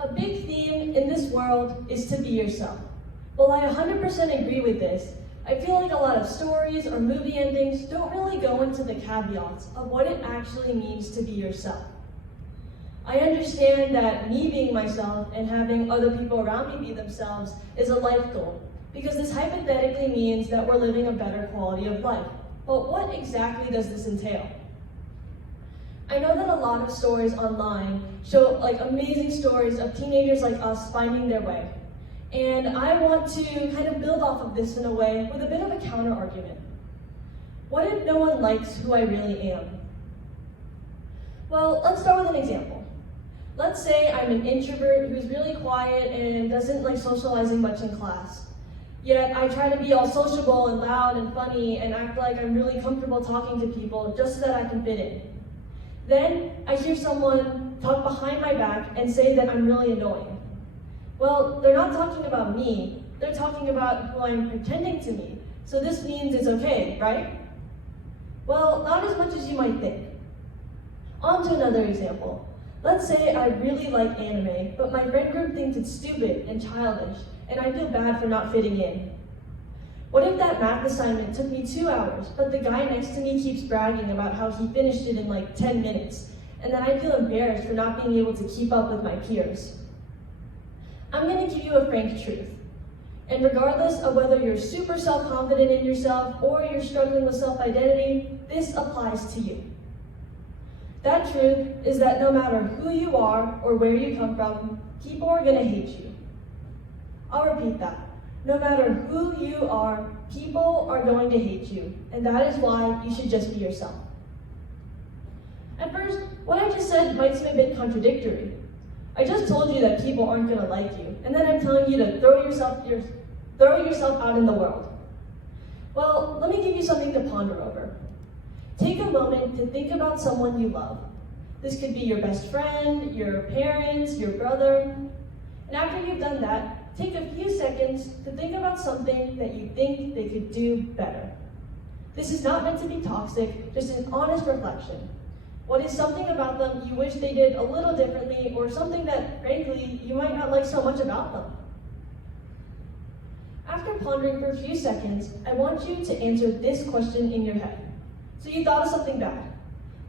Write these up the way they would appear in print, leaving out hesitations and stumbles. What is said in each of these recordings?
A big theme in this world is to be yourself. While I 100% agree with this, I feel like a lot of stories or movie endings don't really go into the caveats of what it actually means to be yourself. I understand that me being myself and having other people around me be themselves is a life goal, because this hypothetically means that we're living a better quality of life. But what exactly does this entail? I know that a lot of stories online show amazing stories of teenagers like us finding their way. And I want to kind of build off of this in a way with a bit of a counter argument. What if no one likes who I really am? Well, let's start with an example. Let's say I'm an introvert who's really quiet and doesn't like socializing much in class. Yet I try to be all sociable and loud and funny and act like I'm really comfortable talking to people just so that I can fit in. Then I hear someone talk behind my back and say that I'm really annoying. Well, they're not talking about me, they're talking about who I'm pretending to be. So this means it's okay, right? Well, not as much as you might think. On to another example. Let's say I really like anime, but my friend group thinks it's stupid and childish, and I feel bad for not fitting in. What if that math assignment took me 2 hours, but the guy next to me keeps bragging about how he finished it in like 10 minutes, and then I feel embarrassed for not being able to keep up with my peers? I'm going to give you a frank truth. And regardless of whether you're super self-confident in yourself or you're struggling with self-identity, this applies to you. That truth is that no matter who you are or where you come from, people are going to hate you. I'll repeat that. No matter who you are, people are going to hate you, and that is why you should just be yourself. At first, what I just said might seem a bit contradictory. I just told you that people aren't going to like you, and then I'm telling you to throw yourself out in the world. Well, let me give you something to ponder over. Take a moment to think about someone you love. This could be your best friend, your parents, your brother. And after you've done that, take a few seconds to think about something that you think they could do better. This is not meant to be toxic, just an honest reflection. What is something about them you wish they did a little differently, or something that, frankly, you might not like so much about them? After pondering for a few seconds, I want you to answer this question in your head. So you thought of something bad.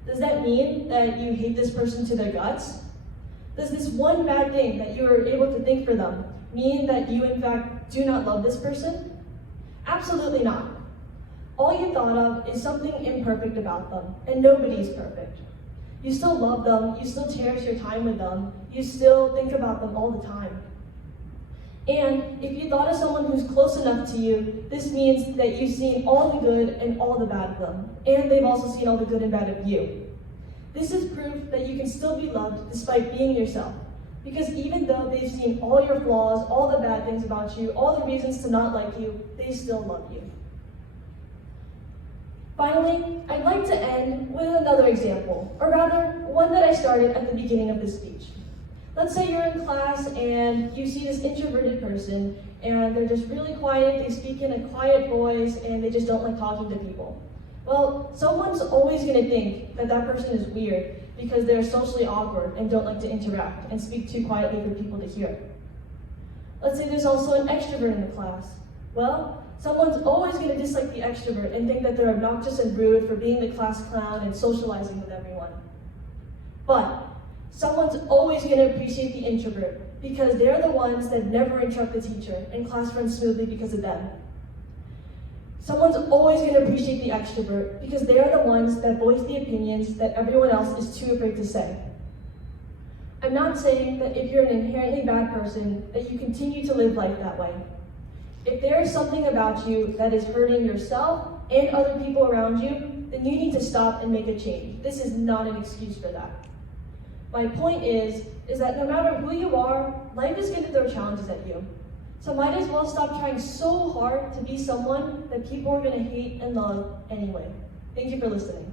Does that mean that you hate this person to their guts? Does this one bad thing that you were able to think for them mean that you, in fact, do not love this person? Absolutely not. All you thought of is something imperfect about them, and nobody's perfect. You still love them, you still cherish your time with them, you still think about them all the time. And if you thought of someone who's close enough to you, this means that you've seen all the good and all the bad of them, and they've also seen all the good and bad of you. This is proof that you can still be loved despite being yourself, because even though they've seen all your flaws, all the bad things about you, all the reasons to not like you, they still love you. Finally, I'd like to end with another example, or rather, one that I started at the beginning of this speech. Let's say you're in class and you see this introverted person, and they're just really quiet, they speak in a quiet voice, and they just don't like talking to people. Well, someone's always going to think that that person is weird because they're socially awkward and don't like to interact and speak too quietly for people to hear. Let's say there's also an extrovert in the class. Well, someone's always going to dislike the extrovert and think that they're obnoxious and rude for being the class clown and socializing with everyone. But someone's always going to appreciate the introvert because they're the ones that never interrupt the teacher and class runs smoothly because of them. Someone's always going to appreciate the extrovert because they are the ones that voice the opinions that everyone else is too afraid to say. I'm not saying that if you're an inherently bad person, that you continue to live life that way. If there is something about you that is hurting yourself and other people around you, then you need to stop and make a change. This is not an excuse for that. My point is that no matter who you are, life is going to throw challenges at you. So might as well stop trying so hard to be someone that people are going to hate and love anyway. Thank you for listening.